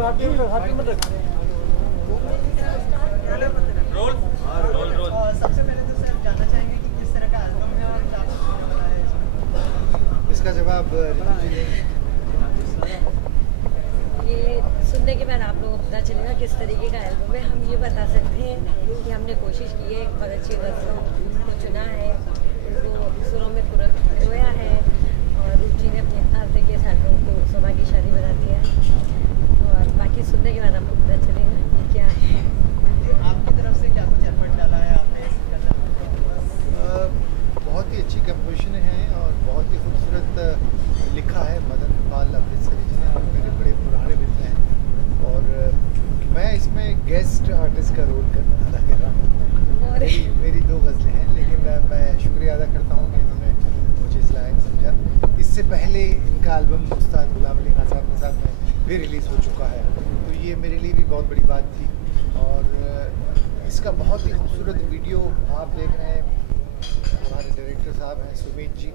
Role role role. सबसे पहले तो सर जानना चाहेंगे कि किस तरह का एल्बम है और क्या बनाया है इसका जवाब ये सुनने के बाद आप लोगों को पता चलेगा किस तरीके का एल्बम है। हम ये बता सकते हैं कि हमने कोशिश की है, बहुत अच्छी गज़लों को चुना है, उनको सुरों में रोया है और रुचि ने अपने हाथ के एल्बम को शोभा की शादी बना दिया है। और बाकी सुनने के बाद आपको पता चलेगा कि क्या है। आपकी तरफ से क्या कुछ एफर्ट डाला है आपने इस बहुत ही अच्छी कंपोजिशन है और बहुत ही खूबसूरत लिखा है मदन पाल अमृतसरी जी ने, मेरे बड़े पुराने मित्र हैं और मैं इसमें गेस्ट आर्टिस्ट का रोल अदा कर रहा हूँ। मेरी 2 गज़लें हैं, लेकिन मैं शुक्रिया अदा करता हूँ कि इन्होंने मुझे इस लायक समझा। इससे पहले इनका एल्बम उस्ताद गुलाम अली खान साहब के साथ में भी रिलीज़ हो चुका है, तो ये मेरे लिए भी बहुत बड़ी बात थी। और इसका बहुत ही खूबसूरत वीडियो आप देख रहे हैं, हमारे डायरेक्टर साहब हैं सुमित जी,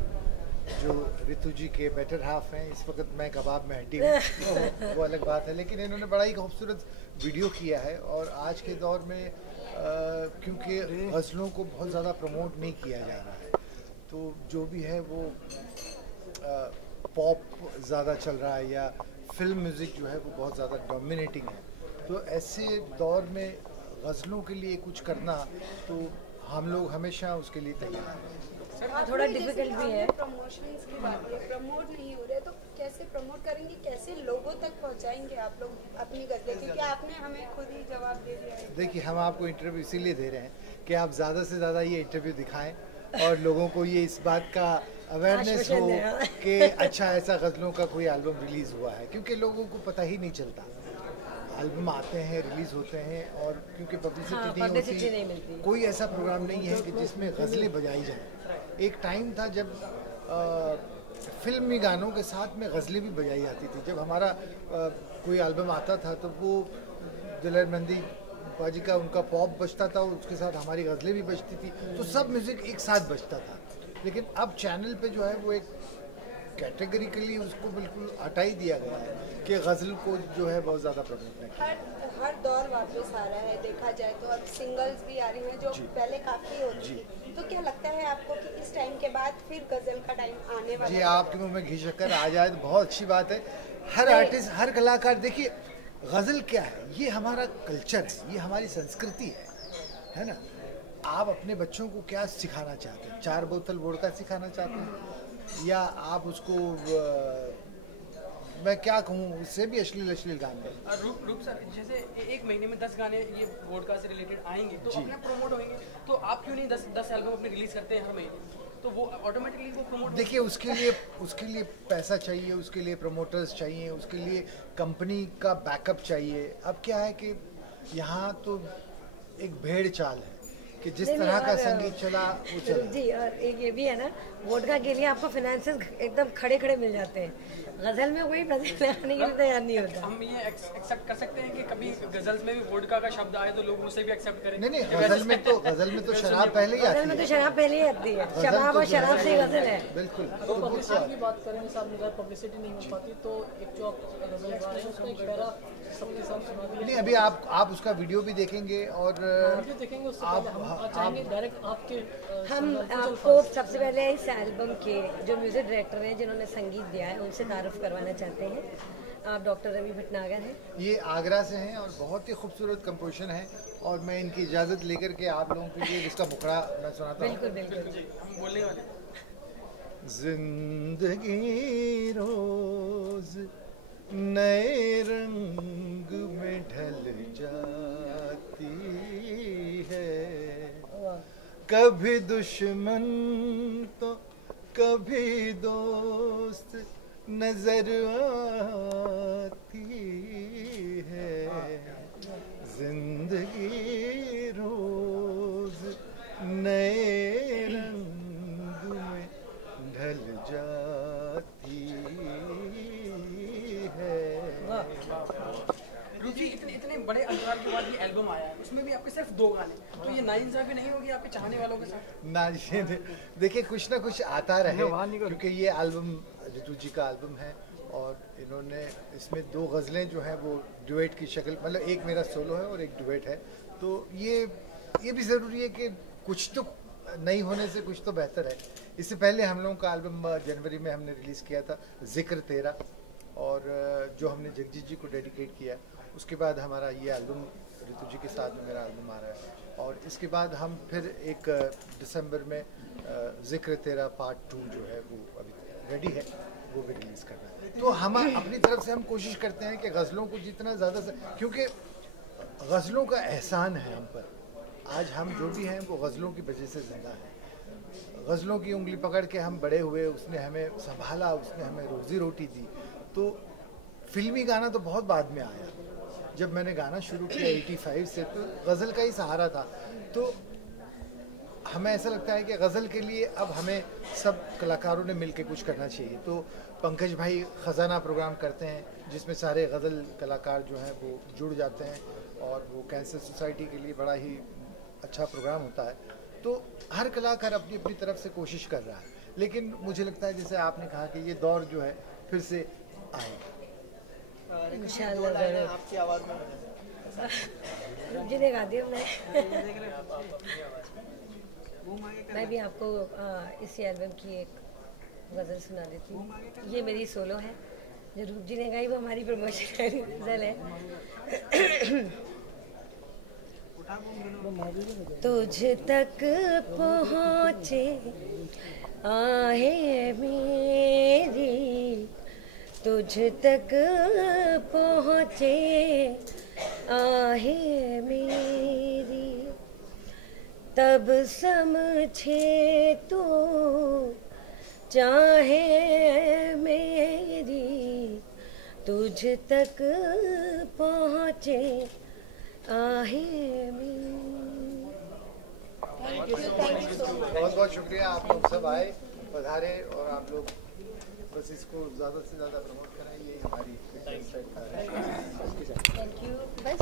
जो ऋतु जी के बेटर हाफ हैं। इस वक्त मैं कबाब में हड्डी हूँ, वो अलग बात है, लेकिन इन्होंने बड़ा ही खूबसूरत वीडियो किया है। और आज के दौर में क्योंकि गज़लों को बहुत ज़्यादा प्रमोट नहीं किया जा रहा है, तो जो भी है वो पॉप ज़्यादा चल रहा है या फिल्म म्यूज़िक जो है वो बहुत ज़्यादा डोमिनेटिंग है। तो ऐसे दौर में गज़लों के लिए कुछ करना, तो हम लोग हमेशा उसके लिए तैयार हैं। थोड़ा डिफिकल्ट भी है। प्रमोशंस की बात है, प्रमोट नहीं हो रहे तो कैसे प्रमोट करेंगे, कैसे लोगों तक पहुंचाएंगे आप लोग अपनी गज़लें, क्योंकि आपने हमें खुद ही जवाब दे दिया है। देखिए, हम आपको इंटरव्यू इसीलिए दे रहे हैं कि आप ज़्यादा से ज़्यादा ये इंटरव्यू दिखाएं और लोगों को ये इस बात का अवेयरनेस हो कि अच्छा ऐसा गज़लों का कोई एल्बम रिलीज़ हुआ है, क्योंकि लोगों को पता ही नहीं चलता। एल्बम आते हैं, रिलीज़ होते हैं, और क्योंकि पब्लिसिटी नहीं होती, कोई ऐसा प्रोग्राम नहीं है कि जिसमें गज़लें बजाई जाएं। एक टाइम था जब फिल्मी गानों के साथ में गज़लें भी बजाई जाती थी। जब हमारा कोई एल्बम आता था तो वो दिलेर मेहंदी बाजी का उनका पॉप बजता था, उसके साथ हमारी गज़लें भी बजती थी, तो सब म्यूज़िक एक साथ बजता था। लेकिन अब चैनल पे जो है वो एक कैटेगरिकली उसको बिल्कुल हटा ही दिया गया है कि गज़ल को जो है बहुत ज़्यादा प्रमोट नहीं। हर दौर वापस आ रहा है, देखा जाए तो अब सिंगल्स भी आ रही हैं जो पहले काफ़ी होती थी। तो क्या लगता है आपको कि इस टाइम के बाद फिर गज़ल का टाइम आने वाला है? जी, आपके मुंह में घी शक्कर आ जाए तो बहुत अच्छी बात है। हर आर्टिस्ट, हर कलाकार, देखिए गज़ल क्या है, ये हमारा कल्चर है, ये हमारी संस्कृति है ना। आप अपने बच्चों को क्या सिखाना चाहते हैं? 4 बोतल वोडका सिखाना चाहते हैं, या आप उसको मैं क्या कहूँ, उससे भी अश्लील गाने। रूप सर, जैसे एक महीने में 10 गाने ये वोडका से रिलेटेड आएंगे तो अपना प्रमोट होंगे, तो आप क्यों नहीं 10 एल्बम अपने रिलीज करते हैं हर महीने, तो वो ऑटोमेटिकली वो प्रमोट। देखिए, उसके लिए पैसा चाहिए, उसके लिए प्रमोटर्स चाहिए, उसके लिए कंपनी का बैकअप चाहिए। अब क्या है कि यहाँ तो एक भेड़ चाल है कि जिस तरह का संगीत चला वो चला जी। और एक ये भी है ना, वोडका के लिए आपको फाइनेंसेस एकदम खड़े मिल जाते हैं। गजल में कोई पैसे लगाने के लिए तैयार नहीं होता। हम ये एक्सेप्ट कर सकते हैं कि कभी गजल में भी वोडका का शब्द आए तो लोग उसे भी एक्सेप्ट करें? नहीं, गजल में तो शराब पहले ही आती है। गजल में तो शराब पहले ही आती है, शराब और शराब से गजल है। बिल्कुल। तो पब्लिसिटी की बात करें, साहब पब्लिसिटी नहीं हो पाती, तो एक जो आप गजल गा रहे हैं उसका एक पैरा सबके साथ सुना दिया। नहीं, अभी आप उसका वीडियो भी देखेंगे और वीडियो देखेंगे, उससे पहले हम चाहेंगे डायरेक्ट आपके हम आपको सबसे पहले इस एल्बम के जो म्यूजिक डायरेक्टर हैं जिन्होंने संगीत दिया है उनसे तारुफ करवाना चाहते हैं। आप डॉक्टर रवि भटनागर हैं, ये आगरा से हैं और बहुत ही खूबसूरत कंपोजिशन है, और मैं इनकी इजाज़त लेकर के आप लोगों के लिए इसका मुखड़ा मैं सुनाता हूँ। बिल्कुल हम बोलने वाले। जिंदगी रोज नए रंग में ढल जाती है, कभी दुश्मन तो कभी दोस्त नजर आती है। जिंदगी रोज नए रंग में ढल जाती है। रुचि, इतने बड़े अंतराल के बाद ये एल्बम आया है, उसमें भी आपके सिर्फ 2 गाने, तो ये नाइंसाफी नहीं होगी आपके चाहने वालों के साथ? ना जी, देखिए कुछ ना कुछ आता रहे, क्योंकि ये एल्बम ऋतु जी का एल्बम है और इन्होंने इसमें 2 गज़लें जो हैं वो डुएट की शक्ल, मतलब एक मेरा सोलो है और एक डुएट है। तो ये भी ज़रूरी है कि कुछ तो नहीं होने से कुछ तो बेहतर है। इससे पहले हम लोगों का एल्बम जनवरी में हमने रिलीज़ किया था जिक्र तेरा, और जो हमने जगजीत जी को डेडिकेट किया। उसके बाद हमारा ये एल्बम ऋतु जी के साथ में मेरा एल्बम आ रहा है, और इसके बाद हम फिर 1 दिसंबर में जिक्र तेरा पार्ट 2 जो है वो अभी रेडी है, वो भी रिलीज़ करना है। तो हम अपनी तरफ से हम कोशिश करते हैं कि गज़लों को जितना ज़्यादा से, क्योंकि गज़लों का एहसान है हम पर। आज हम जो भी हैं वो गज़लों की वजह से ज़िंदा हैं। गज़लों की उंगली पकड़ के हम बड़े हुए, उसने हमें संभाला, उसने हमें रोज़ी रोटी दी। तो फिल्मी गाना तो बहुत बाद में आया। जब मैंने गाना शुरू किया 85 से, तो गज़ल का ही सहारा था। तो हमें ऐसा लगता है कि गज़ल के लिए अब हमें सब कलाकारों ने मिलकर कुछ करना चाहिए। तो पंकज भाई ख़जाना प्रोग्राम करते हैं, जिसमें सारे गज़ल कलाकार जो हैं वो जुड़ जाते हैं, और वो कैंसर सोसाइटी के लिए बड़ा ही अच्छा प्रोग्राम होता है। तो हर कलाकार अपनी अपनी तरफ से कोशिश कर रहा है, लेकिन मुझे लगता है जैसे आपने कहा कि ये दौर जो है फिर से आएगा इंशाल्लाह। आपकी आवाज़ में जिन्हें गाती हूँ मैं भी आपको इसी एल्बम की एक गज़ल सुना देती हूँ। ये मेरी सोलो है, जो रूप जी ने गाई, वो हमारी प्रमोशन गज़ल है। तुझ तक पहुँचे आहे मेरी, तुझ तक पहुँचे आहे मेरी, तब समझे तो चाहे मेरी, तुझ तक पहुँचे आहे मेरी। बहुत बहुत शुक्रिया, आप लोग सब आए, पधारे, और आप लोग बस इसको ज़्यादा से ज़्यादा प्रमोट करें। ये हमारी थैंक यू। बस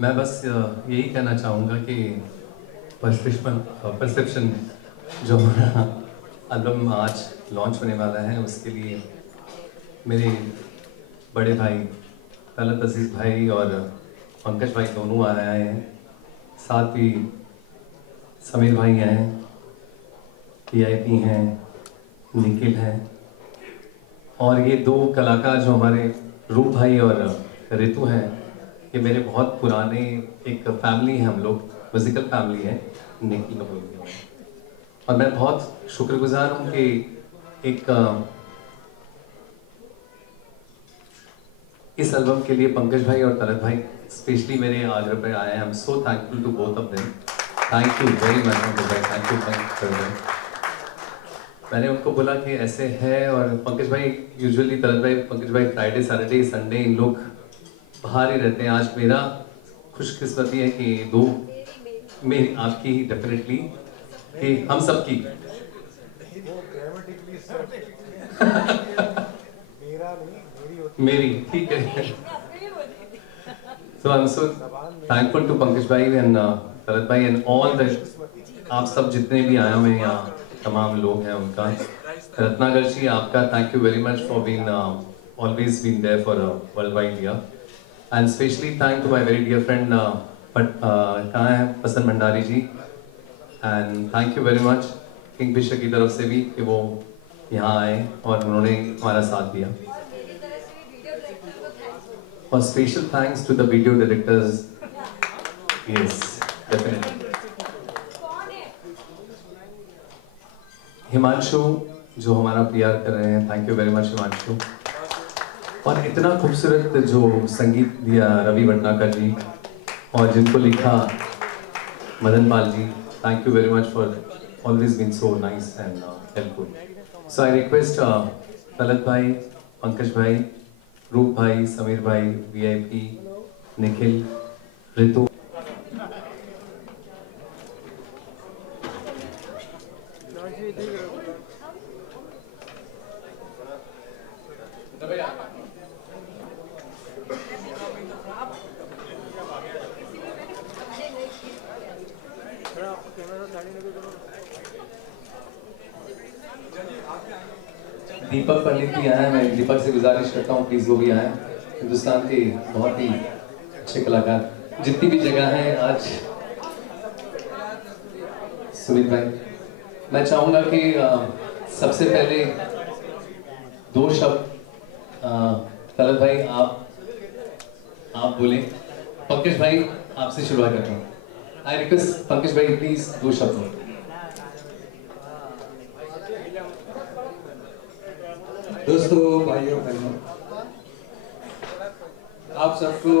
मैं बस यही कहना चाहूँगा कि परसेप्शन जो हमारा एल्बम आज लॉन्च होने वाला है, उसके लिए मेरे बड़े भाई तलत अजीज़ भाई और पंकज भाई दोनों आ रहे हैं, साथ ही समीर भाई हैं, PIP हैं, निखिल हैं, और ये दो कलाकार जो हमारे रूप भाई और ऋतु हैं, ये मेरे बहुत पुराने एक फैमिली है, हम लोग म्यूजिकल फैमिली है, निखिल का बोल। और मैं बहुत शुक्रगुजार हूँ कि एक इस एल्बम के लिए पंकज भाई और तलत भाई स्पेशली मेरे आगरा पे आए हैं। I am so thankful to both of them. Thank you very much Pankaj भाई, थैंक यू। मैंने उनको बोला कि ऐसे है, और पंकज भाई यूजुअली पंकज भाई फ्राइडे सैटरडे संडे इन लोग बाहर ही रहते हैं। आज मेरा खुशकिस्मती है कि दो मेरी आपकी डेफिनेटली कि हम सबकी मेरी ठीक है। So I'm so thankful to Pankaj bhai and Talat bhai and all the आप सब जितने भी आए हुए हैं यहाँ तमाम लोग हैं उनका। रत्नाकर जी आपका thank you very much for being always been there for a worldwide year and especially thank to my very dear friend कहाँ है पसन भंडारी जी and thank you very much Kingfisher की तरफ से भी कि वो यहाँ आए और उन्होंने हमारा साथ दिया। और special thanks to the video directors. Yes definitely Himanshu जो हमारा पीआर कर रहे हैं, thank you very much Himanshu. और इतना खूबसूरत जो संगीत दिया रवि भटनागर जी और जिनको लिखा Madan Pal ji, thank you very much for always been so nice and helpful. So I request Talat भाई, पंकज भाई, रूप भाई, समीर भाई, वीआईपी, निखिल, ऋतु, दीपक पंडित भी आए हैं। मैं दीपक से गुजारिश करता हूँ प्लीज वो भी आए। हिंदुस्तान के बहुत ही अच्छे कलाकार जितनी भी जगह हैं आज। सुमित भाई, मैं चाहूँगा कि सबसे पहले दो शब्द तलत भाई आप बोले। पंकज भाई आपसे शुरुआत करता हूँ। आई रिक्वेस्ट पंकज भाई प्लीज दो शब्द। दोस्तों, भाइयों बहनों, आप सबको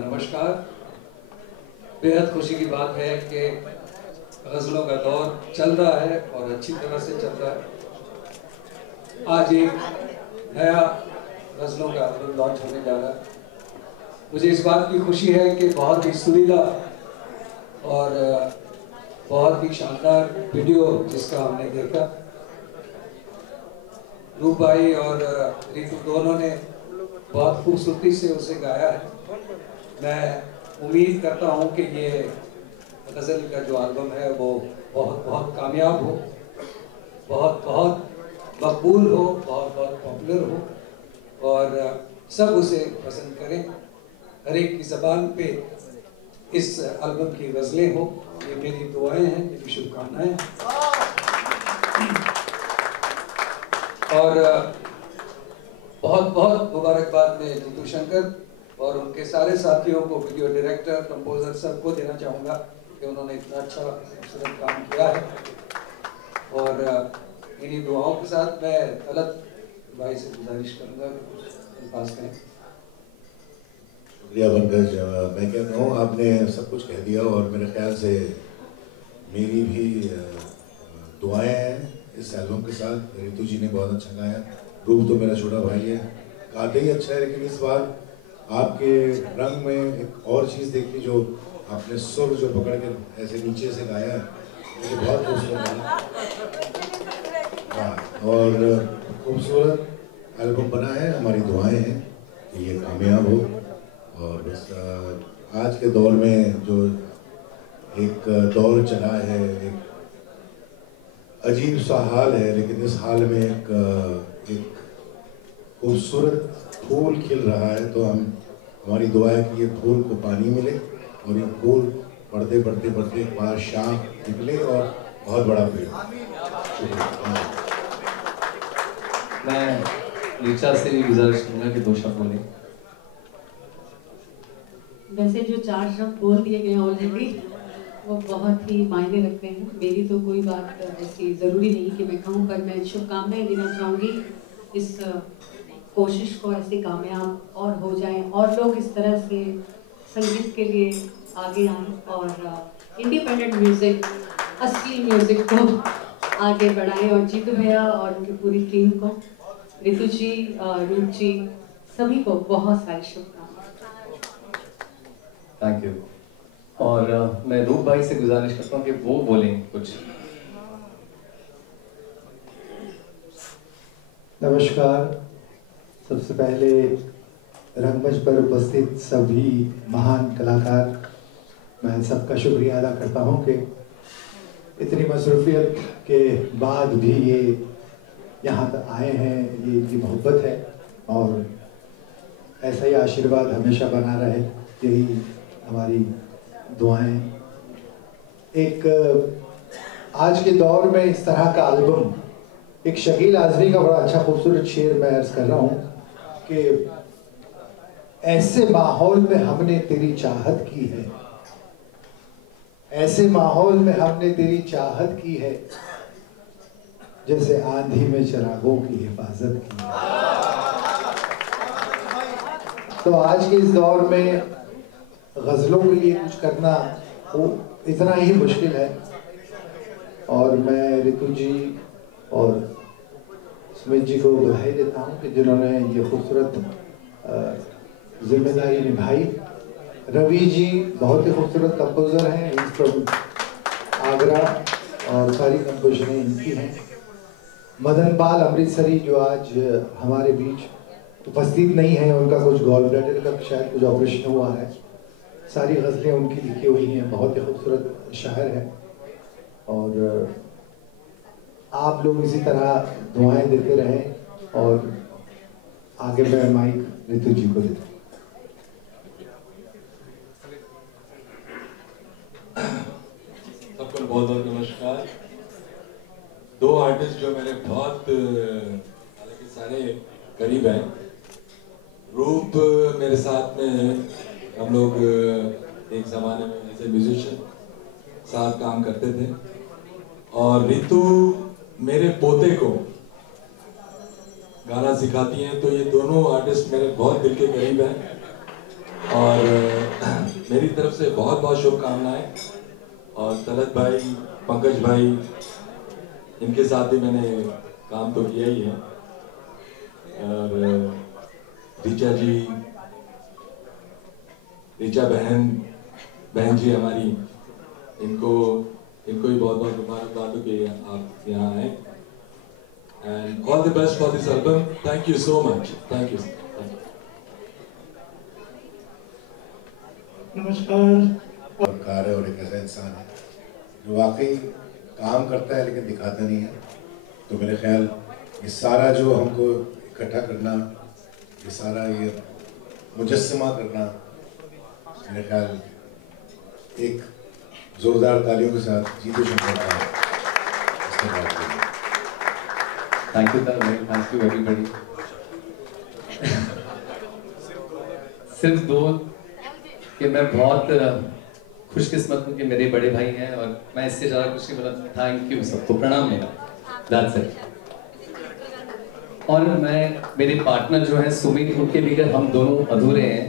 नमस्कार। बेहद खुशी की बात है कि गज़लों का दौर चल रहा है और अच्छी तरह से चल रहा है। आज एक नया गज़लों का एल्बम लॉन्च होने जा रहा है। मुझे इस बात की खुशी है कि बहुत ही सुरीला और बहुत ही शानदार वीडियो जिसका हमने देखा, रूप भाई और ऋतु दोनों ने बहुत खूबसूरती से उसे गाया है। मैं उम्मीद करता हूँ कि ये गज़ल का जो एल्बम है वो बहुत बहुत कामयाब हो, बहुत बहुत मकबूल हो, बहुत बहुत पॉपुलर हो और सब उसे पसंद करें। हर एक की ज़बान पे इस एल्बम की गज़लें हो, ये मेरी दुआएं हैं, मेरी शुभकामनाएं हैं। और बहुत बहुत मुबारकबाद मैं जीतू शंकर और उनके सारे साथियों को, वीडियो डायरेक्टर, कंपोजर, सबको देना चाहूँगा कि उन्होंने इतना अच्छा खूबसूरत काम किया है। और इन्हीं दुआओं के साथ मैं तलत भाई से गुजारिश करूँगा कि कुछ पास करें। शुक्रिया पंकज। मैं कहता हूँ आपने सब कुछ कह दिया और मेरे ख्याल से मेरी भी दुआएं हैं इस एल्बम के साथ। ऋतु जी ने बहुत अच्छा गाया, रूप तो मेरा छोटा भाई है, गाते ही अच्छा है, लेकिन इस बार आपके रंग में एक और चीज़ देखी, जो आपने सुर जो पकड़ के ऐसे नीचे से गाया है, मुझे बहुत खूबसूरत लगा। हाँ, और खूबसूरत एल्बम बना है। हमारी दुआएं हैं कि ये कामयाब हो। और बस आज के दौर में जो एक दौर चला है, एक अजीब सा हाल है, लेकिन इस हाल में एक खूबसूरत फूल खिल रहा है। तो हमारी दुआ है कि ये फूल को पानी मिले और ये फूल बढ़ते बढ़ते बढ़ते एक बार शाम निकले और बहुत बड़ा पेड़। मैं नीचा से भी गुजारिश करूँगा कि दो शब्द बोले। वैसे जो 4 शब्द बोल दिए गए ऑलरेडी वो बहुत ही मायने रखते हैं। मेरी तो कोई बात ऐसी ज़रूरी नहीं कि मैं कहूँ, पर मैं शुभकामनाएं देना चाहूँगी इस कोशिश को ऐसे कामयाब और हो जाए और लोग इस तरह से संगीत के लिए आगे आएँ और इंडिपेंडेंट म्यूज़िक, असली म्यूज़िक को आगे बढ़ाएं और जीतू भैया और उनकी पूरी टीम को, रितु जी, रूप जी, सभी को बहुत सारी शुभकामनाएं। Thank you. और मैं रूप भाई से गुजारिश करता हूँ कि वो बोलें कुछ। नमस्कार। सबसे पहले रंगमंच पर उपस्थित सभी महान कलाकार, मैं सबका शुक्रिया अदा करता हूँ कि इतनी मसरूफियत के बाद भी ये यहाँ तक आए हैं। ये इनकी मोहब्बत है और ऐसा ही आशीर्वाद हमेशा बना रहे, यही हमारी दुआएं। एक आज के दौर में इस तरह का एल्बम, एक शकील आज़मी का बड़ा अच्छा खूबसूरत शेर मैं अर्ज कर रहा हूँ कि ऐसे माहौल में हमने तेरी चाहत की है, ऐसे माहौल में हमने तेरी चाहत की है, जैसे आंधी में चिरागों की हिफाजत की है। तो आज के इस दौर में गज़लों के लिए कुछ करना वो इतना ही मुश्किल है, और मैं रितु जी और सुमित जी को बधाई देता हूँ कि जिन्होंने ये खूबसूरत जिम्मेदारी निभाई। रवि जी बहुत ही खूबसूरत कंपोज़र हैं, इस फ्रॉम आगरा, और सारी कंपोजिशनें इनकी हैं। मदन पाल अमृतसरी जो आज हमारे बीच उपस्थित नहीं है, उनका कुछ गॉल ब्लैडर का शायद कुछ ऑपरेशन हुआ है। सारी गज़लें उनकी लिखी हुई हैं, बहुत ही खूबसूरत शायर है। और आप लोग इसी तरह दुआएं देते रहें, और आगे मैं माइक रितु जी को देता हूँ। सबको बहुत बहुत नमस्कार। दो आर्टिस्ट जो मेरे बहुत, हालांकि सारे करीब हैं। रूप मेरे साथ में, हम लोग एक ज़माने में ऐसे म्यूजिशियन साथ काम करते थे, और रितु मेरे पोते को गाना सिखाती हैं। तो ये दोनों आर्टिस्ट मेरे बहुत दिल के करीब हैं, और मेरी तरफ से बहुत बहुत शुभकामनाएं। और तलत भाई, पंकज भाई, इनके साथ भी मैंने काम तो किया ही है, और ऋचा जी, ऋचा बहन जी हमारी, इनको भी बहुत बहुत मुबारकबाद हो कि आप यहाँ आए। And all the best for this album. Thank you so much. Thank you. नमस्कार। कार है और एक ऐसा इंसान है जो वाकई काम करता है लेकिन दिखाता नहीं है। तो मेरे ख्याल ये सारा जो हमको इकट्ठा करना, ये सारा ये मुजस्समा करना, मेरे ख्याल एक जोरदार तालियों के साथ जीतू शंकर का thank you thank you everybody. सिर्फ दो कि मैं बहुत खुशकिस्मत हूँ कि मेरे बड़े भाई हैं, और मैं इससे ज़्यादा कुछ नहीं बोला। थैंक यू सबको, प्रणाम मेरा, दैट्स इट। और मैं, मेरे पार्टनर जो हैं सुमित, उनके बगैर हम दोनों अधूरे हैं।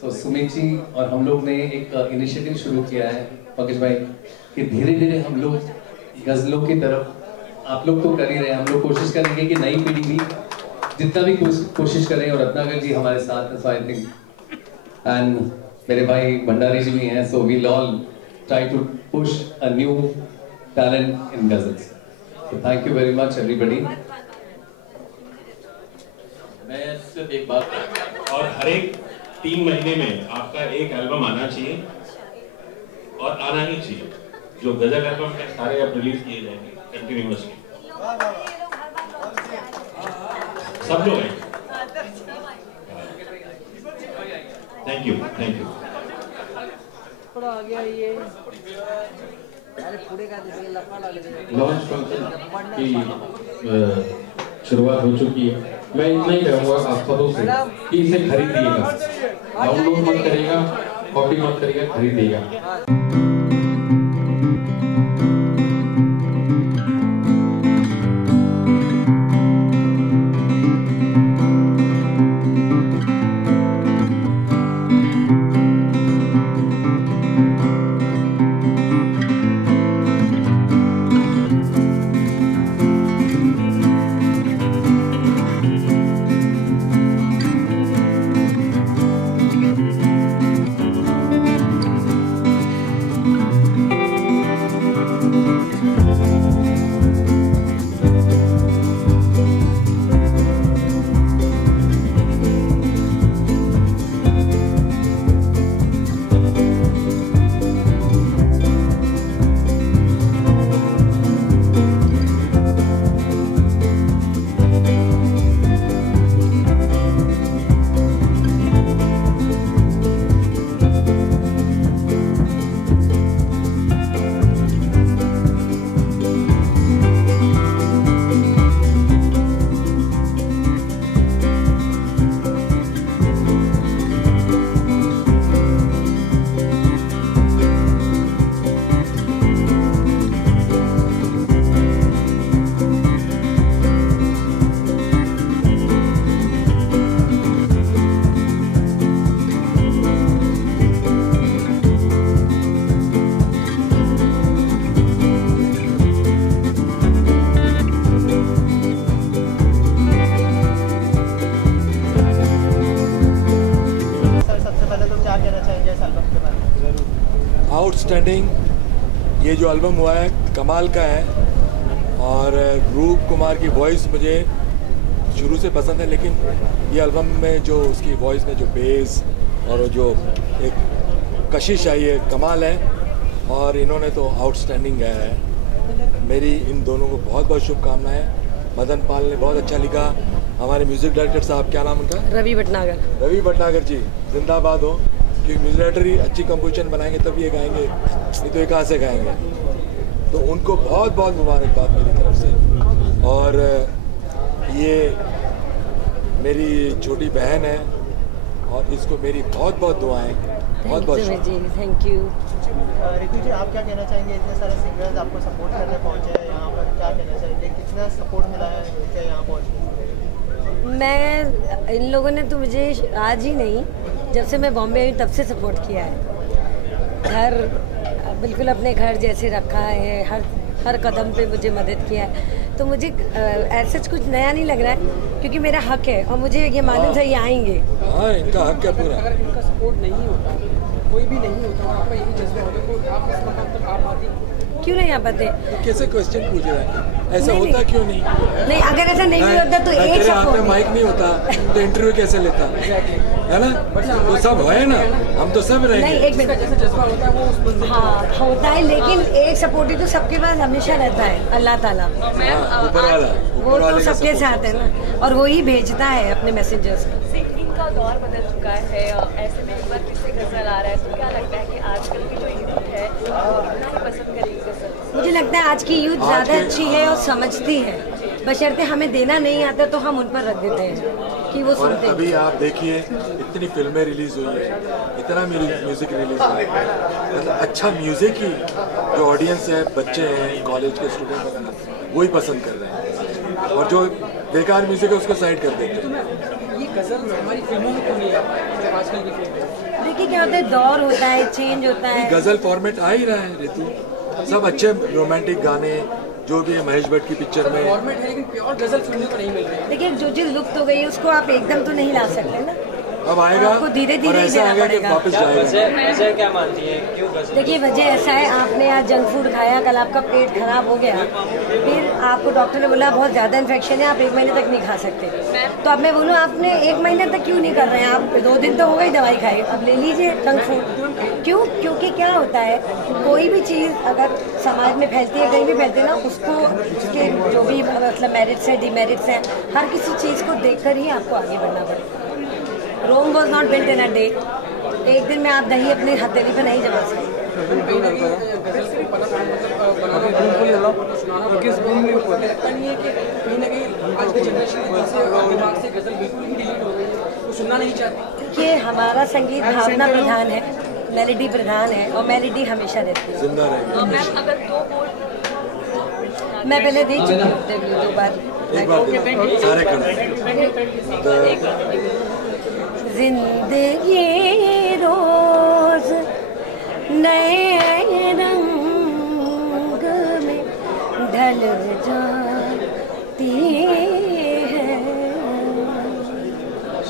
तो सुमित जी और हम लोग ने एक इनिशिएटिव शुरू किया है पंकज भाई, कि धीरे धीरे हम लोग गज़लों की तरफ, आप लोग तो कर ही रहे हैं, हम लोग कोशिश करेंगे कि नई पीढ़ी भी जितना भी कोशिश करें, और रत्नाकर जी हमारे साथ हैं। सो आई थिंक, एंड मेरे भाई भंडारी जी भी हैं, so we'll all try to push a new talent in ghazals. So thank you very much everybody. मैं सिर्फ एक बात, और हर एक 3 महीने में आपका एक एल्बम आना चाहिए, और आना ही चाहिए। जो गजल एल्बम है सारे अब रिलीज किए जाएंगे कंटिन्यूअसली, सब लोग हैं। Thank you, thank you. थोड़ा आ गया ये लॉन्च फंक्शन की शुरुआत हो चुकी है। मैं इतना ही कहूँगा आप सबों से कि इसे खरीदिएगा, डाउनलोड मत करिएगा, कॉपी मत करिएगा, खरीदिएगा। आउटस्टैंडिंग। ये जो एल्बम हुआ है कमाल का है और रूप कुमार की वॉइस मुझे शुरू से पसंद है, लेकिन ये एल्बम में जो उसकी वॉइस में जो बेस और जो एक कशिश आई है कमाल है और इन्होंने तो आउटस्टैंडिंग गाया है। मेरी इन दोनों को बहुत बहुत शुभकामनाएं। मदन पाल ने बहुत अच्छा लिखा। हमारे म्यूज़िक डायरेक्टर साहब, क्या नाम उनका? रवि भटनागर। रवि भटनागर जी जिंदाबाद हो, क्योंकि म्यूज़िक डायरेक्टर ही अच्छी कंपोजिशन बनाएंगे तब ये गाएंगे, नहीं तो ये कहाँ से गाएंगे। तो उनको बहुत बहुत मुबारकबाद मेरी तरफ से। और ये मेरी छोटी बहन है और इसको मेरी बहुत बहुत दुआएं, बहुत बहुत थैंक यू। रितु जी, आप क्या कहना चाहेंगे? इतने सारे सिंगर्स आपको सपोर्ट करने पहुंचे हैं यहाँ पर, क्या कहना चाहेंगे? कितना सपोर्ट मिला है क्या यहाँ पहुँचने? मैं इन लोगों ने तो मुझे आज ही नहीं, जब से मैं बॉम्बे आई तब से सपोर्ट किया है। घर बिल्कुल अपने घर जैसे रखा है, हर कदम पे मुझे मदद किया है। तो मुझे ऐसा कुछ नया नहीं लग रहा है, क्योंकि मेरा हक है और मुझे ये मालूम था ये आएंगे। हाँ, इनका हक है पूरा। अगर इनका सपोर्ट नहीं होता, कोई भी नहीं होता और आपका यही जज्बा होता तो आप इस मकाम तक आ पाती? क्यों नहीं आ पाते? तो कैसे क्वेश्चन पूछ रहा है? ऐसा होता क्यों नहीं? नहीं, अगर ऐसा नहीं भी होता तो एक तेरे हाथ में माइक नहीं होता तो इंटरव्यू कैसे लेता है ना? तो सब है ना, हम तो सब रहेंगे। नहीं, एक मिनट, जैसे जज्बा होता है वो उस बंदे हाँ होता है, लेकिन एक सपोर्टिव तो सबके पास हमेशा रहता है, अल्लाह ताला। ऊपर वाला, वो तो सबके साथ है ना, और वो ही भेजता है अपने मैसेजेस को। सिंगिंग का दौर बदल चुका है, ऐसे में एक बार किससे गजल आ रहा है तो क्या लगता है कि आजकल की जो यूथ है कितना ही पसंद करेगी गजल? मुझे लगता है आज की यूथ ज़्यादा अच्छी है और समझती है, बशर्ते हमें देना नहीं आता तो हम उन पर रख देते हैं कि वो सुनते हैं। अभी आप देखिए इतनी फिल्में रिलीज हुई है, इतना म्यूजिक रिलीज हुआ है, अच्छा म्यूजिक ही जो ऑडियंस है, बच्चे हैं, कॉलेज के स्टूडेंट वगैरह वही पसंद कर रहे हैं और जो बेकार म्यूजिक है उसको साइड कर देते हैं। ये गजल हमारी फिल्मों में क्यों नहीं है आजकल की फिल्में? देखिए क्या होता है, दौर होता है, चेंज होता है। गजल फॉर्मेट आ ही रहा है रितु, सब अच्छे रोमांटिक गाने जो भी है महेश भट्ट की पिक्चर में फॉर्मेट है, लेकिन प्योर गजल सुनने को नहीं मिल रही है। देखिए जो चीज़ लुप्त हो गई है उसको आप एकदम तो नहीं ला सकते ना, अब आएगा आपको धीरे धीरे ही देना पड़ेगा। वापस जाएगा। वजह क्या मानती है, क्यों गजल? देखिए वजह ऐसा है, आपने आज जंक फूड खाया, कल आपका पेट खराब हो गया, फिर आपको डॉक्टर ने बोला बहुत ज़्यादा इन्फेक्शन है, आप 1 महीने तक नहीं खा सकते। तो अब मैं बोलूँ आपने 1 महीने तक क्यों नहीं कर रहे हैं? आप 2 दिन तो हो गई दवाई खाई, अब ले लीजिए जंक फूड। क्यों? क्योंकि क्या होता है, कोई भी चीज़ अगर समाज में फैलती है, कहीं भी फैलती है ना, उसको उसके जो भी मतलब मेरिट्स हैं, डिमेरिट्स हैं, हर किसी चीज़ को देखकर ही आपको आगे बढ़ना पड़ेगा। Rome was not built in a day. एक दिन में आप दही अपने हथेली पर नहीं जमा सकते। देखिए हमारा संगीत भावना प्रधान है, मेलेडी प्रधान है और मेलेडी हमेशा रहती है। मैं पहले देख चुकी हूँ 2 बार। जिंदगी रोज नए रंग में ढल जाती है।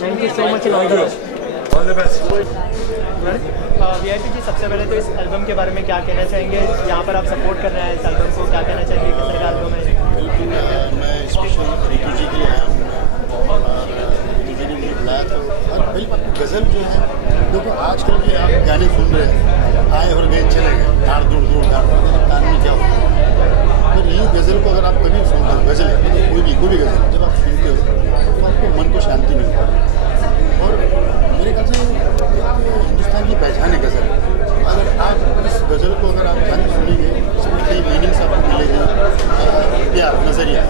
Thank you so much. All the best. VIP ji, सबसे पहले तो इस एल्बम के बारे में क्या कहना चाहेंगे? यहाँ पर आप सपोर्ट कर रहे हैं इस एल्बम को, क्या कहना चाहेंगे? किस तरह का एल्बम है? बिल्कुल, मैं स्पेशल रितु जी के लिए आया हूँ। रितु जी ने मुझे बुलाया था और भाई गज़ल जो है, देखो आजकल के आप गाने सुन रहे हैं, आए और गए चले गए, धाड़ दूर दूर धाड़ में क्या होता है। तो यही गज़ल को अगर आप कभी सुनते हो, गज़ल है कोई भी गज़ल जब आप सुनते हो तो आपको मन को शांति मिलती है। और मेरे ख्याल से हिंदुस्तान की पहचान है गज़ल। अगर आप इस गज़ल को अगर आप ध्यान सुनेंगे, इसमें कई मीनिंग्स आपको मिलेंगे। प्यार नज़रिया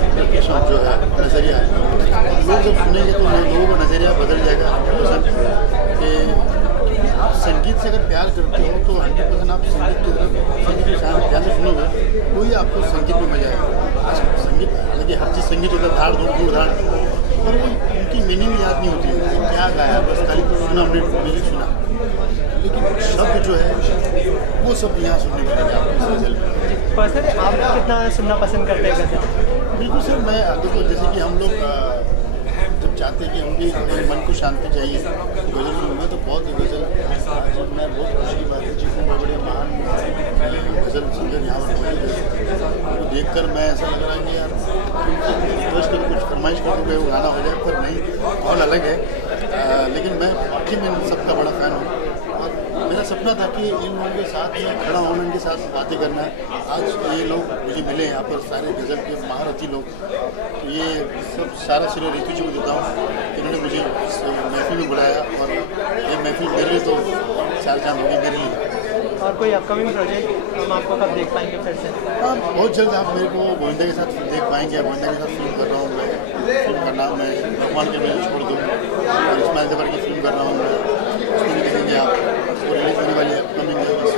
जो है, नज़रिया है, लोग जब सुनेंगे तो लोगों का नज़रिया बदल जाएगा। 100% कि आप संगीत से अगर प्यार करते हो तो 100% आप संगीत की तरफ, संगीत के साथ ध्यान से सुनोगे तो ही आपको संगीत में मजा आएगा। आज संगीत हालांकि हर चीज़ संगीत होता है, धाड़ दूर दूर धाड़, पर वो उनकी मीनिंग याद नहीं होती है, क्या गाया, बस खाली तो सुना, हमने म्यूजिक सुना, लेकिन शब्द जो है वो सब यहाँ सुनने मिलेगा आपको गज़ल में। पर्सनली आप कितना सुनना पसंद करते हैं गज़ल? बिल्कुल सर, मैं देखो जैसे कि हम लोग जब चाहते कि हम भी मन को शांति चाहिए गज़ल सुनने में, तो बहुत गज़ल मैं बहुत खुशी की बात है जितने बड़े महान गज़ल सिंगर यहाँ पर मौजूद है, उनको देख कर मैं ऐसा लग रहा है कि यार दोस्त कर कुछ फरमाइश कर दूँ वो गाना हो जाए, पर नहीं, बहुत अलग है। लेकिन मैं वाकई में सबका बड़ा फ़ैन हूँ और मेरा सपना था कि इन लोगों के साथ खड़ा होना, इनके साथ बातें करना है। आज ये लोग मुझे मिले यहाँ पर, सारे गज़ल के महारथी लोग, तो ये सब सारा श्रेय रितु जी को देता हूँ, इन्होंने मुझे महफिल में बुलाया और ये महफिल मेरे लिए तो चार चांद होगी मेरे लिए। और कोई अपकमिंग प्रोजेक्ट हम आपको कब देख पाएंगे फिर से? हाँ, बहुत जल्द आप मेरे को गोविंदा के साथ देख पाएंगे। गोविंदा के साथ फिल्म कर रहा हूँ मैं, फिल्म का नाम मैं भगवान के मैं छोड़ दूँ, और इस्माइल जबर की फिल्म कर रहा हूँ मैं, उसमें भी देखेंगे आप। वो रिलीज होने वाली अपकमिंग है, बस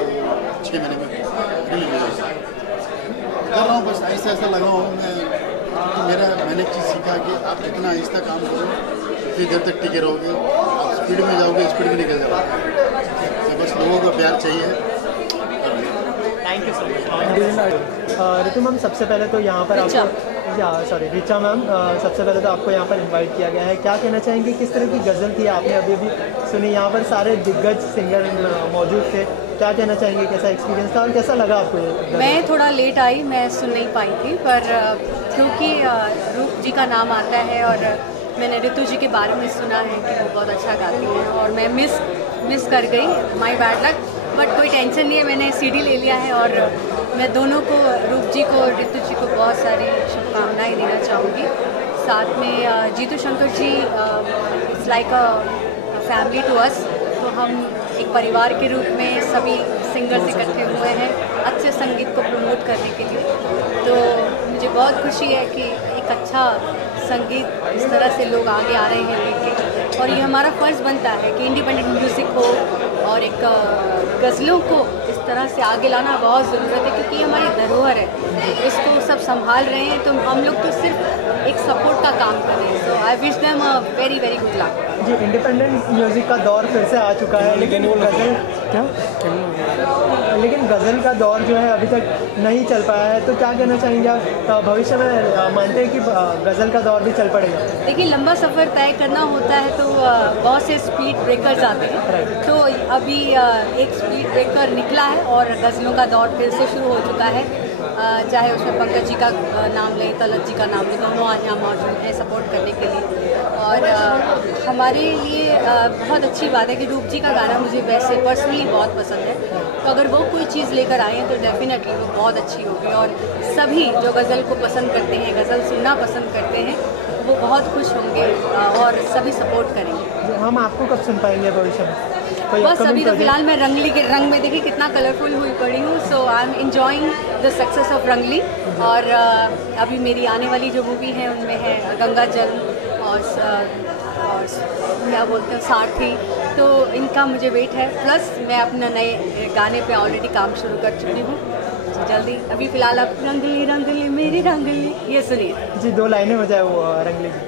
6 महीने में रिलीज हो जाएगी। कर रहा हूँ बस ऐसा ऐसा लगा हूँ मैं कि मैंने एक चीज़ सीखा कि आप जितना आहिस्ता काम करो उतनी देर तक टिके रहोगे, आप स्पीड में जाओगे स्पीड में निकल जाओगे, तो बस लोगों का प्यार चाहिए। Thank you so much. Ritu ma'am, सबसे पहले तो यहाँ पर आपको रिचा मैम, सबसे पहले तो आपको यहाँ पर इनवाइट किया गया है, क्या कहना चाहेंगे, किस तरह की गज़ल थी आपने अभी अभी सुनी, यहाँ पर सारे दिग्गज सिंगर मौजूद थे, क्या कहना चाहेंगे, कैसा एक्सपीरियंस था और कैसा लगा आपको ये? मैं थोड़ा लेट आई, मैं सुन नहीं पाई थी, पर क्योंकि रूप जी का नाम आता है और मैंने ऋतु जी के बारे में सुना है कि वो बहुत अच्छा गाती हैं और मैं मिस कर गई, माय बैड लक, बट कोई टेंशन नहीं है, मैंने सीडी ले लिया है और मैं दोनों को, रूप जी को, ऋतु जी को बहुत सारी शुभकामनाएं देना चाहूँगी। साथ में Jeetu Shankar ji, it's like a family to us, तो हम एक परिवार के रूप में सभी सिंगर्स इकट्ठे हुए हैं अच्छे संगीत को प्रमोट करने के लिए, तो मुझे बहुत खुशी है कि एक अच्छा संगीत इस तरह से लोग आगे आ रहे हैं लेके, और ये हमारा फ़र्ज़ बनता है कि इंडिपेंडेंट म्यूज़िक हो और एक गज़लों को इस तरह से आगे लाना बहुत ज़रूरत है, क्योंकि ये हमारी धरोहर है, इसको सब संभाल रहे हैं, तो हम लोग तो सिर्फ एक सपोर्ट का काम कर रहे हैं। So I wish them a very very good luck. जी, इंडिपेंडेंट म्यूज़िक का दौर फिर से आ चुका है, लेकिन गज़ल का दौर जो है अभी तक नहीं चल पाया है, तो क्या कहना चाहेंगे आप, भविष्य में मानते हैं कि गज़ल का दौर भी चल पड़ेगा? देखिए, लंबा सफ़र तय करना होता है तो बहुत से स्पीड ब्रेकर्स आते हैं, तो अभी एक स्पीड ब्रेकर निकला है और गज़लों का दौर फिर से शुरू हो चुका है, चाहे उसमें पंकज जी का नाम लें, तलत जी का नाम लें, दोनों आज यहाँ मौजूद हैं सपोर्ट करने के लिए, और हमारे लिए बहुत अच्छी बात है कि रूप जी का गाना मुझे वैसे पर्सनली बहुत पसंद है, तो अगर वो कोई चीज़ लेकर आए हैं तो डेफिनेटली वो बहुत अच्छी होगी, और सभी जो गज़ल को पसंद करते हैं, गज़ल सुनना पसंद करते हैं, वो बहुत खुश होंगे और सभी सपोर्ट करेंगे। हम आपको कब सुन पाएंगे भविष्य में? बस अभी तो फिलहाल मैं रंगली के रंग में देखिए कितना कलरफुल हुई पड़ी हूँ, so I am enjoying the success of Rangli, और अभी मेरी आने वाली जो मूवी है उनमें है गंगा जल और क्या बोलते हैं सारथी, तो इनका मुझे वेट है, प्लस मैं अपना नए गाने पे ऑलरेडी काम शुरू कर चुकी हूँ, तो जल्दी। अभी फिलहाल आप रंगली रंगली मेरी रंगली ये सुनिए जी, 2 लाइनें बजाए वो रंगली की।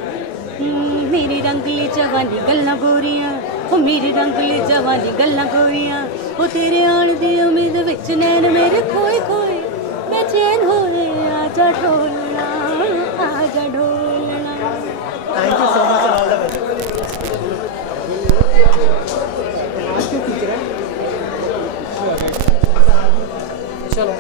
मेरी रंगली जवानी गल्ला गोरियां, ओ मेरी रंगली जवानी गल्ला गोरियां, ओ तेरे आने दी उम्मीद विच नैन मेरे खोए खोए बेचैन हो रहे, आजा ढोलना आजा ढोलना। Thank you so much all the best. चलो